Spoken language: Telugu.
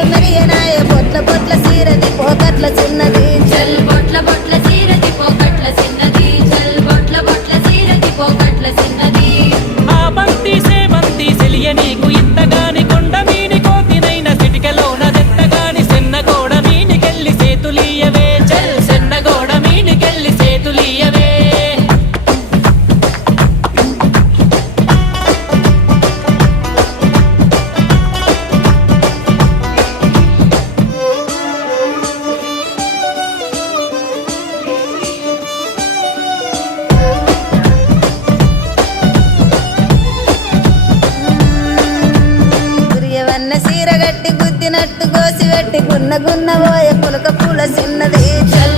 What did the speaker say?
బొట్లు మెరియనాయ బొట్ల బొట్ల సీరది పోకట్ల చిన్నది చల్ బొట్ల బొట్ల సీరది పోకట్ల చిన్నది చల్ బొట్ల బొట్ల సీరది పోకట్ల చిన్నది ఆ బంతి సేమంతి సెలియ నీకు ఇంతగాని కొండ మీని కోతినైన సిటికలోన దెత్తగాని సెన్నగోడ మీనికెళ్ళి సేతులీయవే చల్ సెన్నగోడ మీనికెళ్ళి సేతులీయవే గురియవన్న సీర గట్టి గుద్దినట్టు గోసి పెట్టి గున్న గున్న పోయ పులక పూల చిన్నది చల్